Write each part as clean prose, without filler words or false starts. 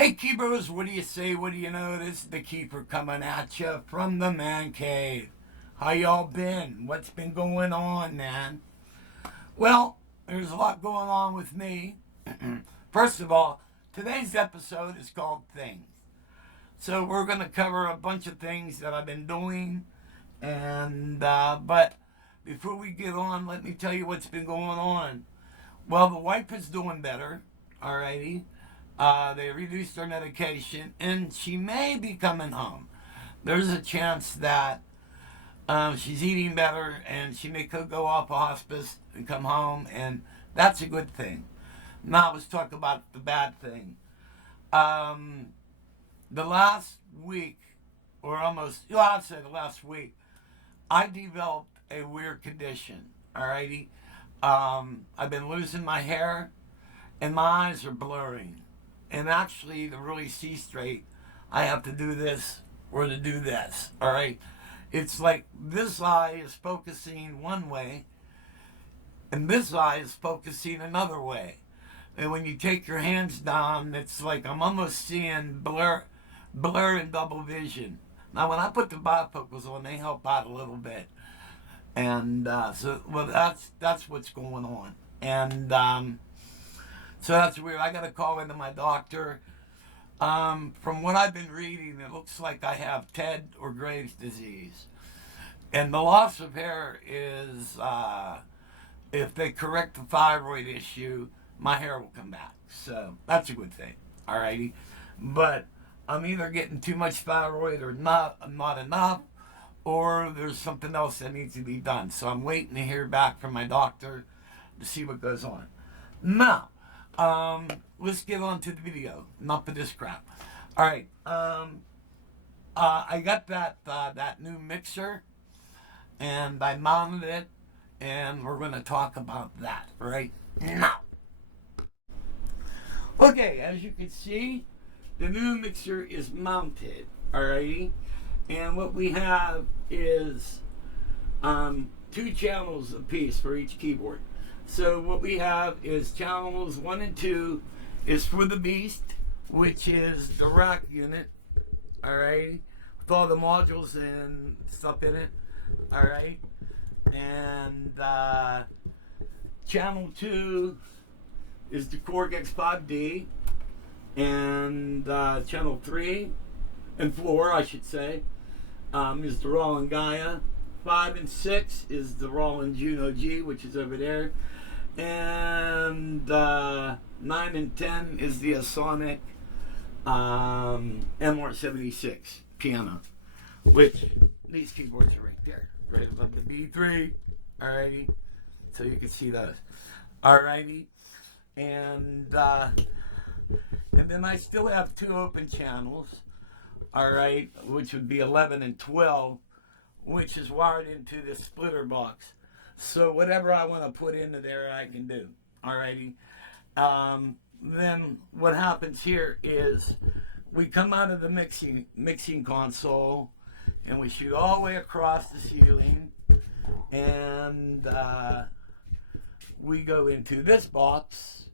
Hey Keepers, what do you say? What do you know? This is the Keeper coming at you from the man cave. How y'all been? What's been going on, man? Well, there's a lot going on with me. First of all, today's episode is called Things. So we're going to cover a bunch of things that I've been doing. But before we get on, let me tell you what's been going on. Well, the wife is doing better, alrighty. They reduced her medication, and she may be coming home. There's a chance that she's eating better, and she may could go off a hospice and come home, and that's a good thing. Now let's talk about the bad thing. The last week, or almost, I'd say the last week, I developed a weird condition, alrighty? I've been losing my hair, and my eyes are blurring. And actually, to really see straight, I have to do this or to do this, all right? It's like this eye is focusing one way, and this eye is focusing another way. And when you take your hands down, it's like I'm almost seeing blur and double vision. Now, when I put the bifocals on, they help out a little bit. And that's what's going on. And so that's weird. I got to call into my doctor. From what I've been reading, it looks like I have TED or Graves' disease. And the loss of hair is, if they correct the thyroid issue, my hair will come back. So that's a good thing. Alrighty. But I'm either getting too much thyroid or not enough, or there's something else that needs to be done. So I'm waiting to hear back from my doctor to see what goes on. Now, let's get on to the video. Enough of this crap. All right. I got that new mixer, and I mounted it, and we're going to talk about that right now. Okay, as you can see, the new mixer is mounted. Alrighty, and what we have is 2 channels apiece for each keyboard. So what we have is channels 1 and 2 is for the Beast, which is the rack unit, alright, with all the modules and stuff in it, alright, and channel 2 is the Korg X5D, and channel 3 and 4, I should say, is the Roland Gaia. 5 and 6 is the Roland Juno G, which is over there. And 9 and 10 is the Asonic MR76 piano, which these keyboards are right there, right above the B3. Alrighty, so you can see those. Alrighty, and then I still have 2 open channels. Alright, which would be 11 and 12, which is wired into this splitter box. So whatever I want to put into there, I can do. Alrighty. Then what happens here is we come out of the mixing console, and we shoot all the way across the ceiling, and we go into this box,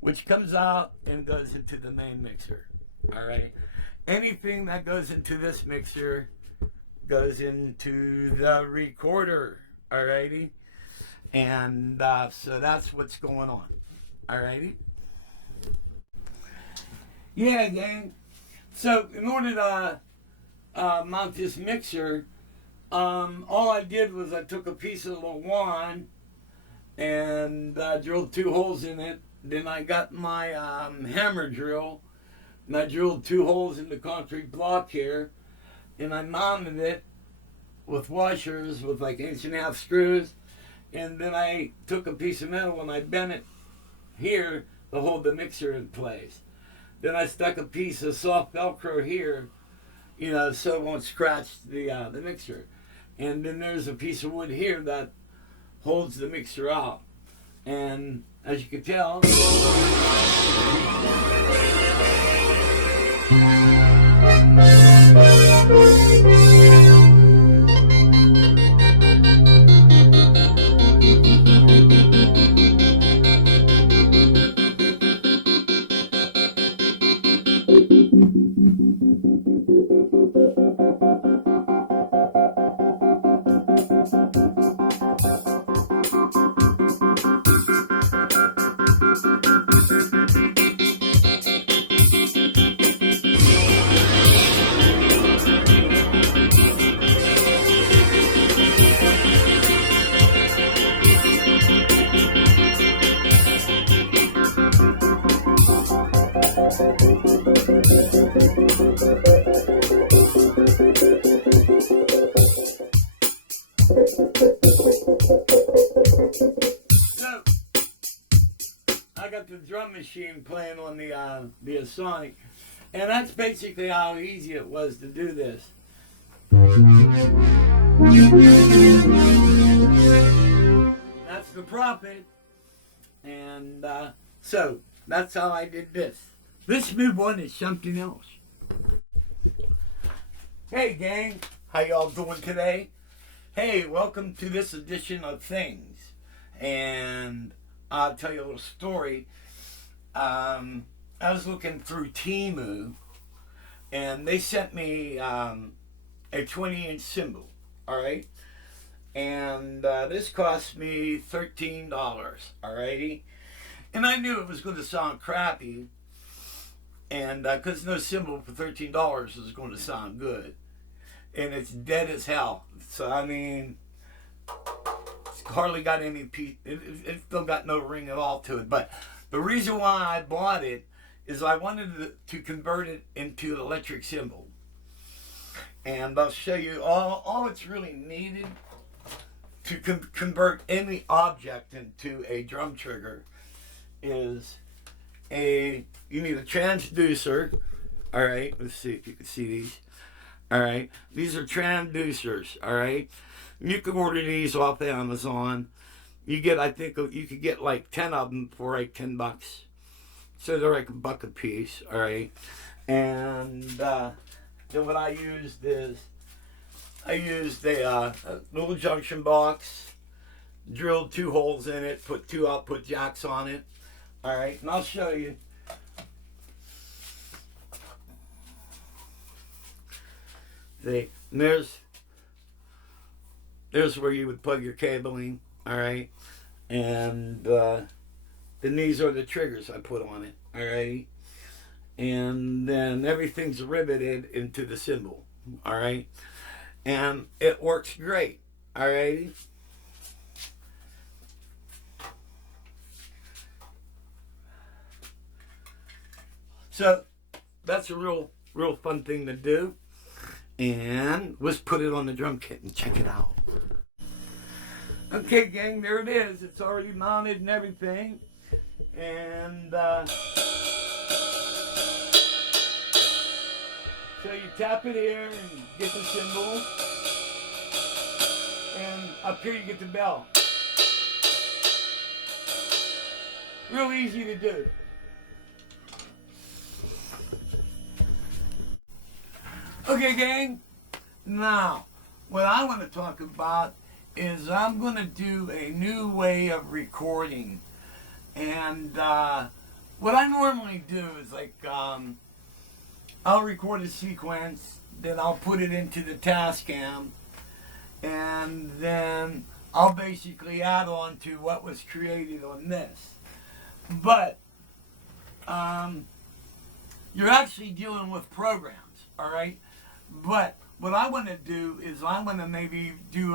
which comes out and goes into the main mixer. Alright. Anything that goes into this mixer goes into the recorder. Alrighty. And so that's what's going on. Alrighty. Yeah, gang. So in order to mount this mixer, all I did was I took a piece of the wand and drilled 2 holes in it. Then I got my hammer drill, and I drilled 2 holes in the concrete block here, and I mounted it with washers with like 1.5-inch screws. And then I took a piece of metal and I bent it here to hold the mixer in place. Then I stuck a piece of soft Velcro here, so it won't scratch the mixer. And then there's a piece of wood here that holds the mixer out. And as you can tell, So, I got the drum machine playing on the Sonic, and that's basically how easy it was to do this. That's the Prophet, and so that's how I did this. Let's move on to something else. Hey gang, how y'all doing today? Hey, welcome to this edition of Things. And I'll tell you a little story. I was looking through Temu, and they sent me a 20-inch cymbal, alright? And this cost me $13, alrighty? And I knew it was going to sound crappy, and because no cymbal for $13 is going to sound good. And it's dead as hell. So, I mean, it's hardly got any piece. It's still got no ring at all to it. But the reason why I bought it is I wanted to convert it into an electric cymbal. And I'll show you all it's really needed to convert any object into a drum trigger is you need a transducer. All right, let's see if you can see these. All right, these are transducers. All right, you can order these off Amazon. You get, I think, you could get like 10 of them for like $10. So they're like $1 a piece. All right, and then what I used is I used a little junction box, drilled 2 holes in it, put 2 output jacks on it. All right, and I'll show you. See, and there's where you would plug your cabling, all right? And then these are the triggers I put on it, all right? And then everything's riveted into the cymbal, all right? And it works great, all righty? So that's a real fun thing to do. And let's put it on the drum kit and check it out. Okay, gang, there it is. It's already mounted and everything. And so you tap it here and get the cymbal. And up here you get the bell. Real easy to do. Okay, gang, now what I want to talk about is I'm going to do a new way of recording. And what I normally do is like I'll record a sequence, then I'll put it into the Tascam, and then I'll basically add on to what was created on this. But you're actually dealing with programs, all right? But what I want to do is I want to maybe do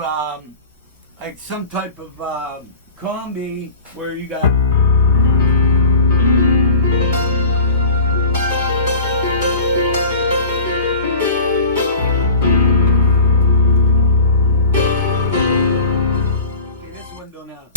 like some type of combi where you got okay, this one don't have.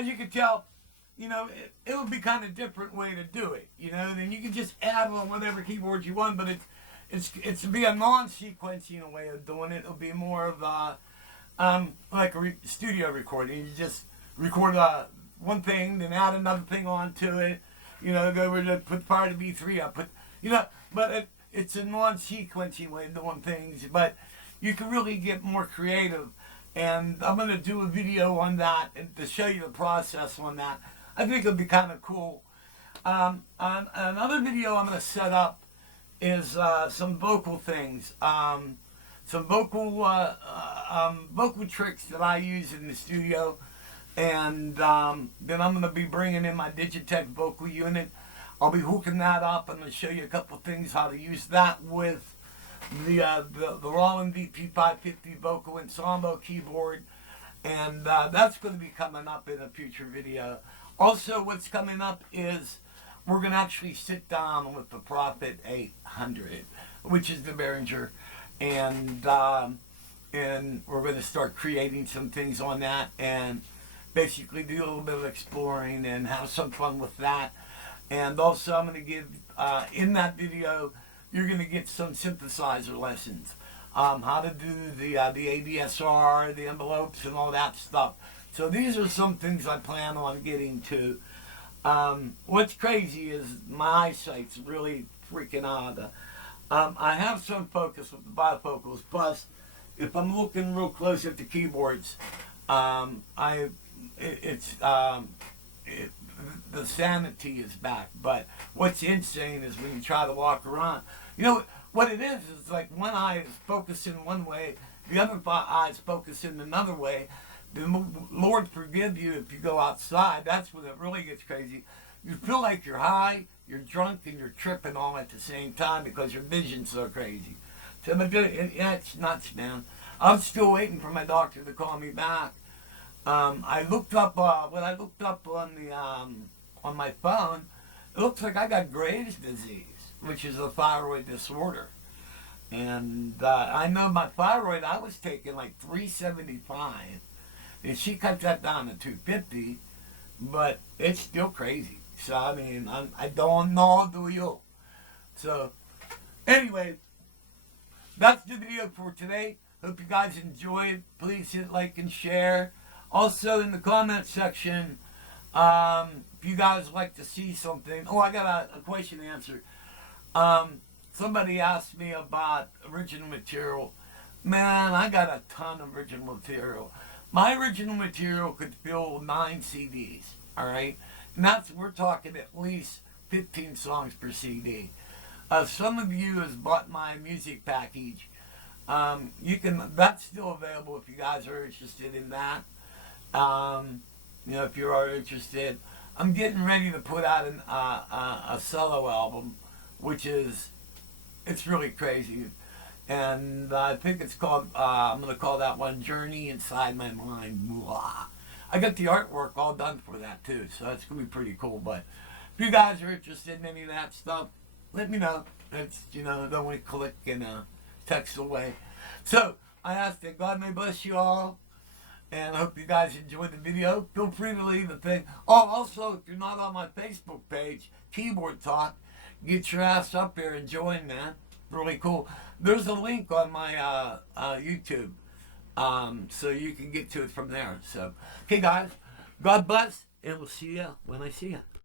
as you can tell, it would be kind of different way to do it. Then you can just add on whatever keyboard you want, but it's to be a non-sequencing way of doing it. It'll be more of like a studio recording. You just record one thing, then add another thing onto it. Go over to put part of B3 up, but it's a non-sequencing way of doing things. But you can really get more creative, and I'm gonna do a video on that and to show you the process on that. I think it'll be kind of cool. Another video I'm gonna set up is some vocal things, some vocal tricks that I use in the studio, and then I'm going to be bringing in my Digitech vocal unit. I'll be hooking that up. I'm going to show you a couple of things how to use that with the Roland VP550 vocal ensemble keyboard, and that's going to be coming up in a future video. Also, what's coming up is we're going to actually sit down with the Prophet 800, which is the Behringer, and we're going to start creating some things on that and basically do a little bit of exploring and have some fun with that. And also I'm going to give, in that video, you're going to get some synthesizer lessons, how to do the ADSR, the envelopes, and all that stuff. So these are some things I plan on getting to. What's crazy is my eyesight's really freaking odd. I have some focus with the bifocals, plus if I'm looking real close at the keyboards, the sanity is back. But what's insane is when you try to walk around, what it is like one eye is focusing one way, the other eye is focusing another way. The Lord forgive you if you go outside. That's when it really gets crazy. You feel like you're high, you're drunk, and you're tripping all at the same time because your vision's so crazy. So it's nuts, man. I'm still waiting for my doctor to call me back. I looked up when I looked up on my phone. It looks like I got Graves' disease, which is a thyroid disorder. And I know my thyroid, I was taking like 375. And she cut that down to 250, but it's still crazy. So, I mean, I don't know, do you? So, anyway, that's the video for today. Hope you guys enjoyed. Please hit like and share. Also, in the comment section, if you guys like to see something. Oh, I got a question to answer. Somebody asked me about original material. Man, I got a ton of original material. My original material could fill 9 CDs, all right? And we're talking at least 15 songs per CD. Some of you has bought my music package. That's still available if you guys are interested in that. If you are interested. I'm getting ready to put out a solo album, which it's really crazy. And I think it's called, I'm going to call that one Journey Inside My Mind. Mwah. I got the artwork all done for that too, so that's going to be pretty cool. But if you guys are interested in any of that stuff, let me know. It's, don't we click and text away. So, I ask that God may bless you all, and I hope you guys enjoyed the video. Feel free to leave a thing. Oh, also, if you're not on my Facebook page, Keyboard Talk, get your ass up there and join, man. Really cool. There's a link on my YouTube, so you can get to it from there. So, okay, guys, God bless, and we'll see you when I see you.